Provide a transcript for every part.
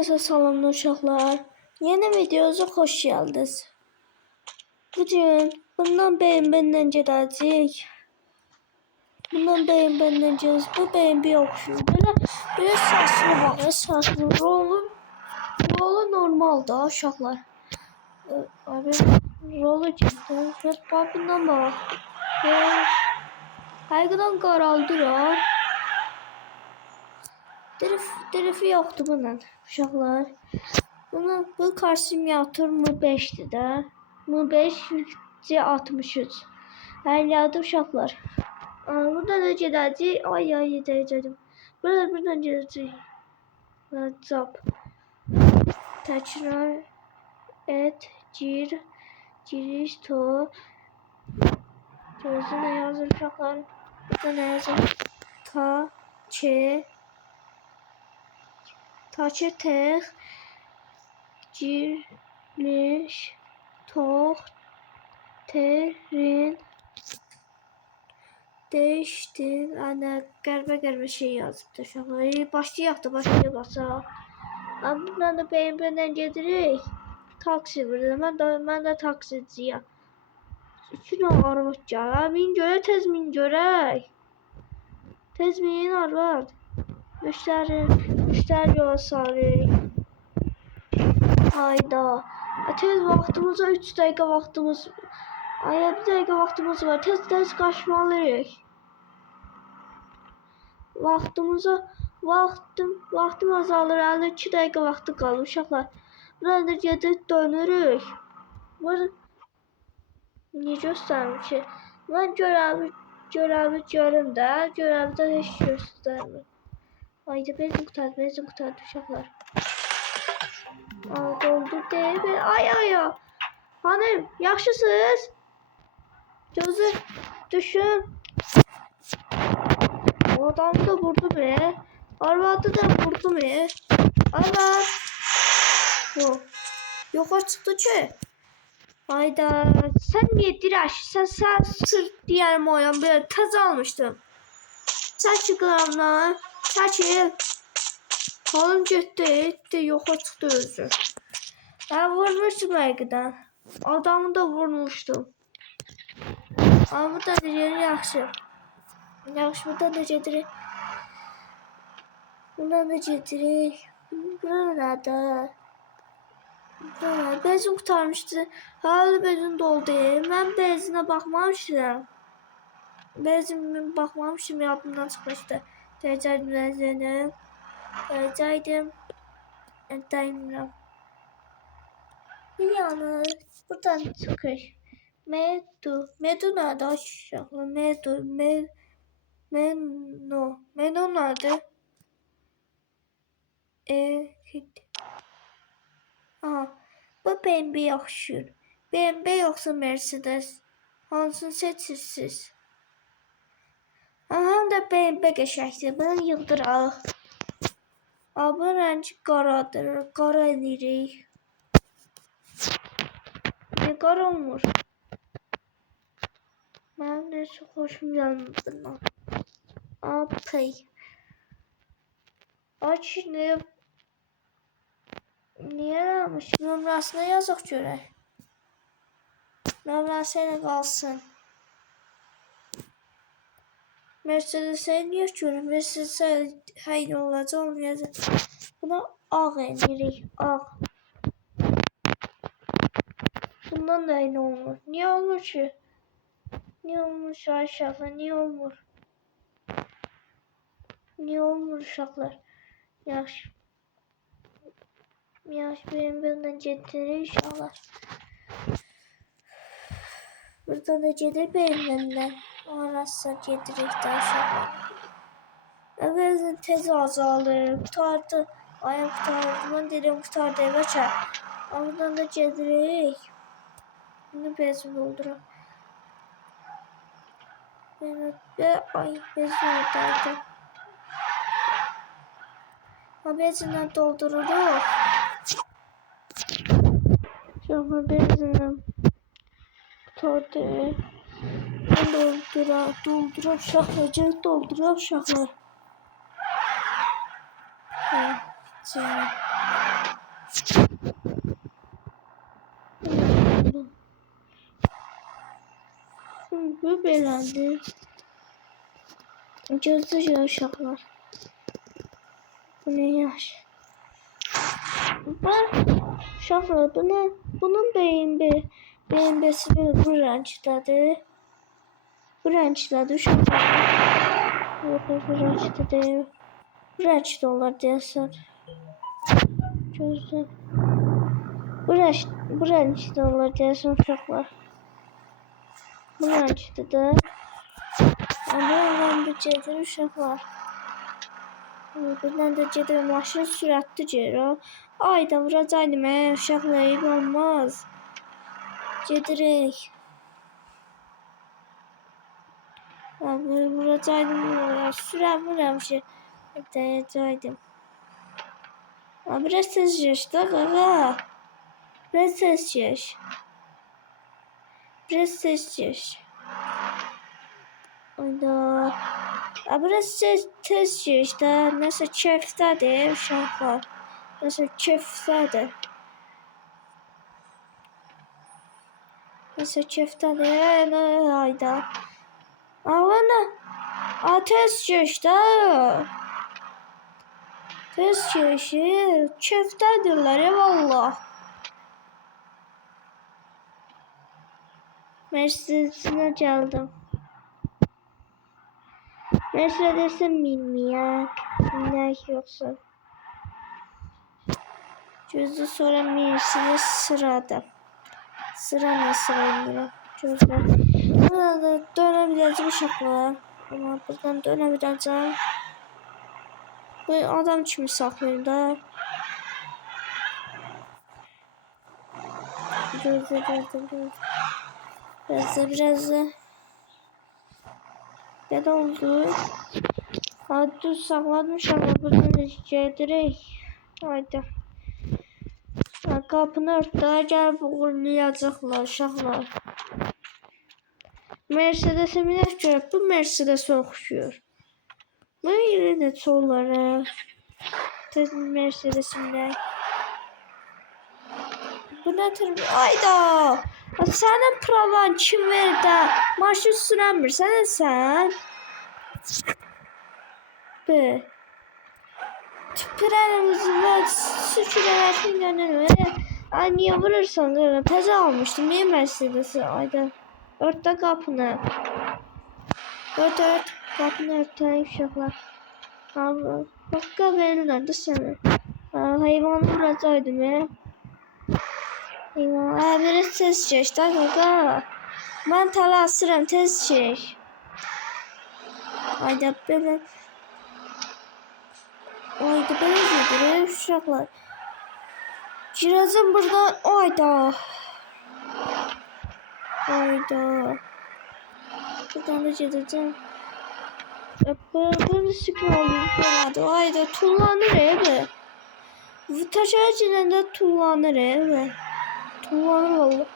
Salam uşaqlar. Yeni videoya xoş gəldiniz. Bugün bundan bəyənbəndən gedəcək. Bundan bəyənbəndən gedəcək. Bu bəyənbə oxşur. Belə saçlı var. Saçlı rolu normal da uşaqlar. Abi rolu getdi. Bax bundan bax. Həqiqətən qaraldı ya. Derifi yoktu bunun uşaqlar. Bu karsimyator M5'ti də. M5 C63. Əylədi uşaqlar. Burada da gedəcək. Ay gedəcəm. Buradan gedəcək. Zap. Təkrar et giriş to. Gözü nə yazır uşaqlar? Burada nə yazır? Taçetex giriş terin değiştin. Ana qəribə şey yazıbdı uşaqlar. Başlayaq da basaq. Bundan da bəyənbəndən gedirik. Taksi burada. Mən də taksiciyəm. 2 dənə arvad gəlir. Min görək, tez min görək. Tez min arvad. Müşteri yola sarı. Hayda. Tez vaxtımıza 3 dəqiqə vaxtımız. Ay 1 dəqiqə vaxtımız var. Tez qaçmalıyıq. Vaxtım azalır. Əldə 2 dəqiqə vaxtı qalır uşaqlar. Buradan da gedib dönürük. Niyə göstərmir ki? Mən görəvi görüm də. Görəvdə heç göstərmir. Haydi bezim kurtardı uşaqlar. Doldu deyil. Ay. Hanım, yaxşısınız? Gözü düşün. Adamı da vurdu be. Arvadı da vurdu be. Arvad. Yoxa çıxdı ki. Hayda. Sen niye dirəşsən? Sən sır deyərim oyan belə tez almışdım. Çəkil qıramdan. Çəkil. Halım getdi. Yoxa çıxdı özü. Ben vurmuştum həqiqətən. Adamı da vurmuştum. Amma burada da yeri yaxşı. Burada da gedirik. Buradan da gedirik. Burada. Benzin kurtarmıştı. Hala benzin doldu. Ben benzinə baxmamışdım. Benzinə baxmamışdım. Yadımdan çıxmışdı. Deyəcəydim benzinim. Deyəcəydim. Dəymirəm. Yani buradan çıxış. Medu nədir aşağı? Menu nədir? Bu BMW yaxşır. BMW yoxsa Mercedes? Hansını seçirsiniz? Həm də BMW qəşəkdir. Bunu yıldıraq. Bu rəngi qaradır. Qara edirik. Niyə qara olmur? Mənim nəsə xoşum gəlmir bundan. Pey. Açınıb. Niyə eləmiş? Nömrəsini yazıq görək. Nömrəsi ilə qalsın. Mercedes'e niyə görək? Mercedes'e hayır olacaq olmayacaq. Buna ağ edirik. Ağ. Bundan da aynı olmur. Niyə olmur ki? Niyə olmur uşaqlar? Niyə olmur? Niyə olmur uşaqlar? Yaxşı. Benim buradan getirir uşaqlar. Buradan da gedir benimle. Orası gedirik də uşaqlar. Benzin tez azalır. Qutardı. Ayaq qutardı. Mən dedim qutardı evə çək. Buradan da gedirik. Bunu benzin dolduraq. Ay benzin oradaydı. Benzinlə doldururuq. Sonra benzinlə qutardı. Doldurar uşaqlar. Doldurar uşaqlar. Bu belədir. Gözlü uşaqlar. Bu ne yaş? Bak uşaqlar bunun beyinbesi bu rəngdədir. Bu rəngdədir uşaqlar. Yox bu rəngdə deyil. Bu rəngdə olar deyəsən. Gözlə. Bu rəngdə olar deyəsən uşaqlar. Bu rəngdə də. Ama bu gedir uşaqlar. Birdən də gedir maşın sürətli gedir. Ayda vuracaqdım uşaqlar eyb olmaz. Gedirik. Abi vuracaqdım sürəmirəm şey. Dəyəcəkdim. Biraz tez geç da qaqa. Biraz tez geç. Biraz tez geç. Ayda. Biraz tez geç də. Nəsə keyfdədir uşaqlar. Nəsə keyfdədir. Nəsə keyfdədir. Ayda. Avana. Tez geç də. Tez geç. Keyfdədirlər vallah. Mercedes'ine geldim. Mercedes'e minnak yoksa. Gözü sonra Mercedes sırada. Sıra sırayla. Gözü. Burada dönebileceğim uşaqlar. Ama buradan dönebileceğim. Bu adam kimi saxlayır da. Gözü. Biraz da. Ne oldu? Hadi saklamış ama buradan gedirek. Haydi. Kapını örtdü. Gel buğurlayacaqlar uşaqlar. Mercedes'e minək görə bu Mercedes'e oxşuyur. Bu yerə də çoğlara. Tez Mercedes'imdə. Bu nədir? Ayda! Sənin pravan kim verdi? Maşın sürəmirsən sən? B. Tüpürənimizi və sükürənəsini gönülmür. Ay niyə vurursan? Təzə almışdım. Niyə Mercedes'i? Ayda. Ört də qapını. Ört. Qapını ört. Uşaqlar. Haqqı verirlər də sənə. Heyvanı vuracaqdım. Eyvah, biraz tez geç da qaqa. Mən tələsirəm, tez geç. Ayda belə. Ayda belə gedir uşaqlar. Girəcəm buradan. Ayda. Buradan da gedəcəm. Böyle sıkı oldu. Ayda tullanır evi. Taşa girəndə tullanır evi. Tullanır valla.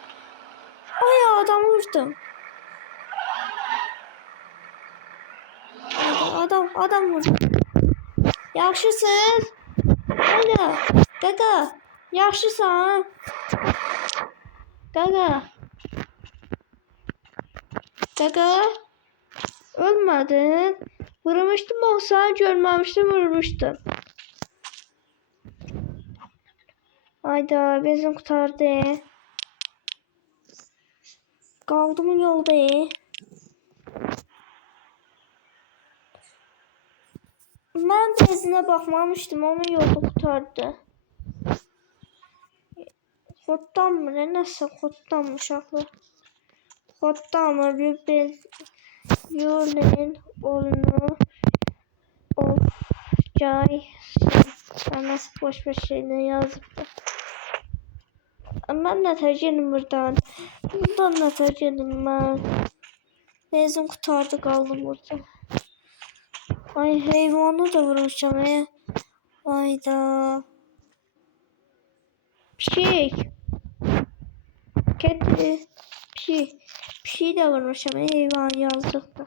Ay adam vurdum. Adam vurdu. Yaxşısınız? Ayda. Qaqa. Yaxşısan? Qaqa. Ölmədin. Vurmuştum olsa görməmişdim vurmuştum. Ayda bezim kurtardı. Kaldım yolda. Ben bezine bakmamıştım ama yolda kurtardı. Koddan mı ne? Nasıl koddan mı uşaqlar? Koddan mı? Bir yolun onu of cay nasıl boş şeyler yazıp da. Ben natacağım buradan. Buradan natacağım ben. Bezim kurtardı kaldım burada. Ay heyvanı da vurmuşam ya. Ayda. Pişik. Kedi. Pişik de vurmuşam heyvan yazdık da.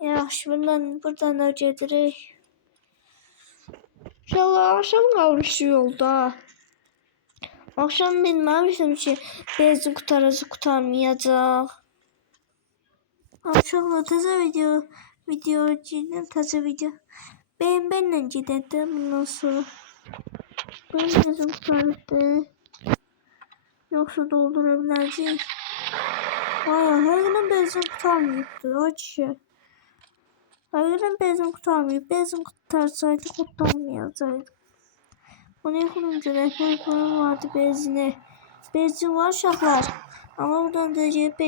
Yaxşı buradan da gedirək. İnşallah akşam qalmışdı yolda. Akşam bilməmişdim ki, benzin qutaracaq, qurtarmayacaq. Akşamla təzə video çəkdim, təzə video. Benimlə gedəndə bundan sonra. Benim benzin qutarıbdı. Yoxsa doldura biləcəyik. Həqiqətən benzin qurtarmayıbdı, o kişi. Həqiqətən benzin qurtarmayıb. Benzin qurtarsaydı, qurtarmayacaqdı. Buna yaxınca rəhbər vardı benzini. Benzin var uşaqlar. Amma buradan da gedib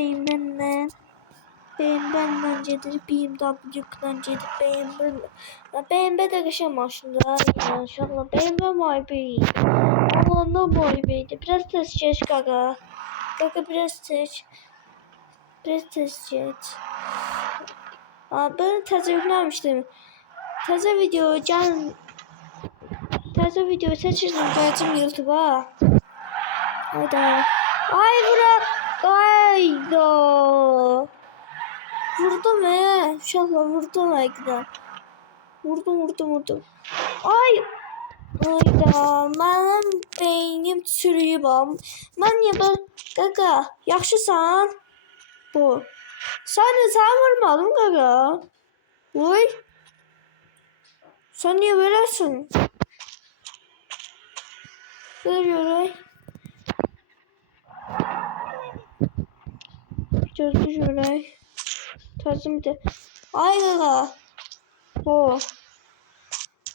BMW-lə gedir, BMW-dən gedib BMW-lə. BMW də qəşəng maşındır. Uşaqlar, BMW müharibə. Amma ondan müharibə idi. Biraz tez geç qaqa. Qaqa biraz tez. Biraz tez geç. Ben təzə yükləmişdim. Təzə video gəlin. Təzə video seçirdim, gələcəm YouTube'a. Hayda. Ay bırak. Hayda. Vurdum uşaqlar, vurdum həqiqdən. Vurdum. Ay. Hayda. Mənim beynim çürüyüb. Mən niyə bu? Qaqa, yaxşısan? Bu. Sən vurmadın qaqa. Oy. Sən niyə beləsin? Görüyoruz. Görüyoruz. Tazım de. Ay gaga. O.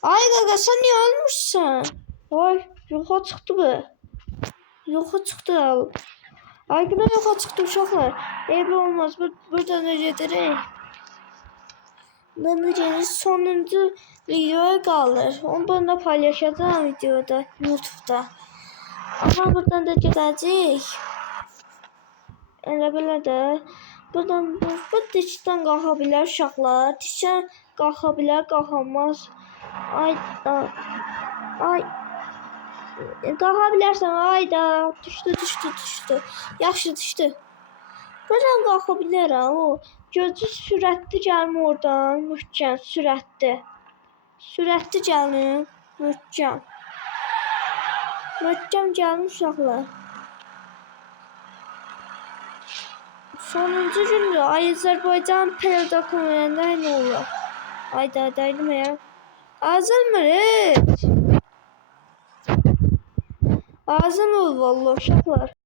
Ay gaga sen niye ölmüşsün? Ay yoxa çıktı bu. Yoxa çıktı. Ay yine yoxa çıktı uşaqlar. Evli olmaz. Buradan ne gedirik? Buradan sonuncu videoya qalır. Onu bana paylaşacağım videoda YouTube'da. Ama buradan da gedəcəyik. Elə belə də. Buradan bu dişdən qalxa bilər uşaqlar. Dişdən qalxa bilər, qalxamaz. Ay. Qalxa bilərsən, ayda. Düşdü. Yaxşı düşdü. Buradan qalxa bilərəm. O gözü sürətli gəlmə oradan. Möhkəm, sürətli. Sürətli gəlin. Möhkəm. Möhkəm gəlmiş uşaqlar. Sonuncu gündür. Azərbaycan teledokumentində nə olur? Ayda dəyilməyəm. Azılmır heç. Azım ol vallahi uşaqlar.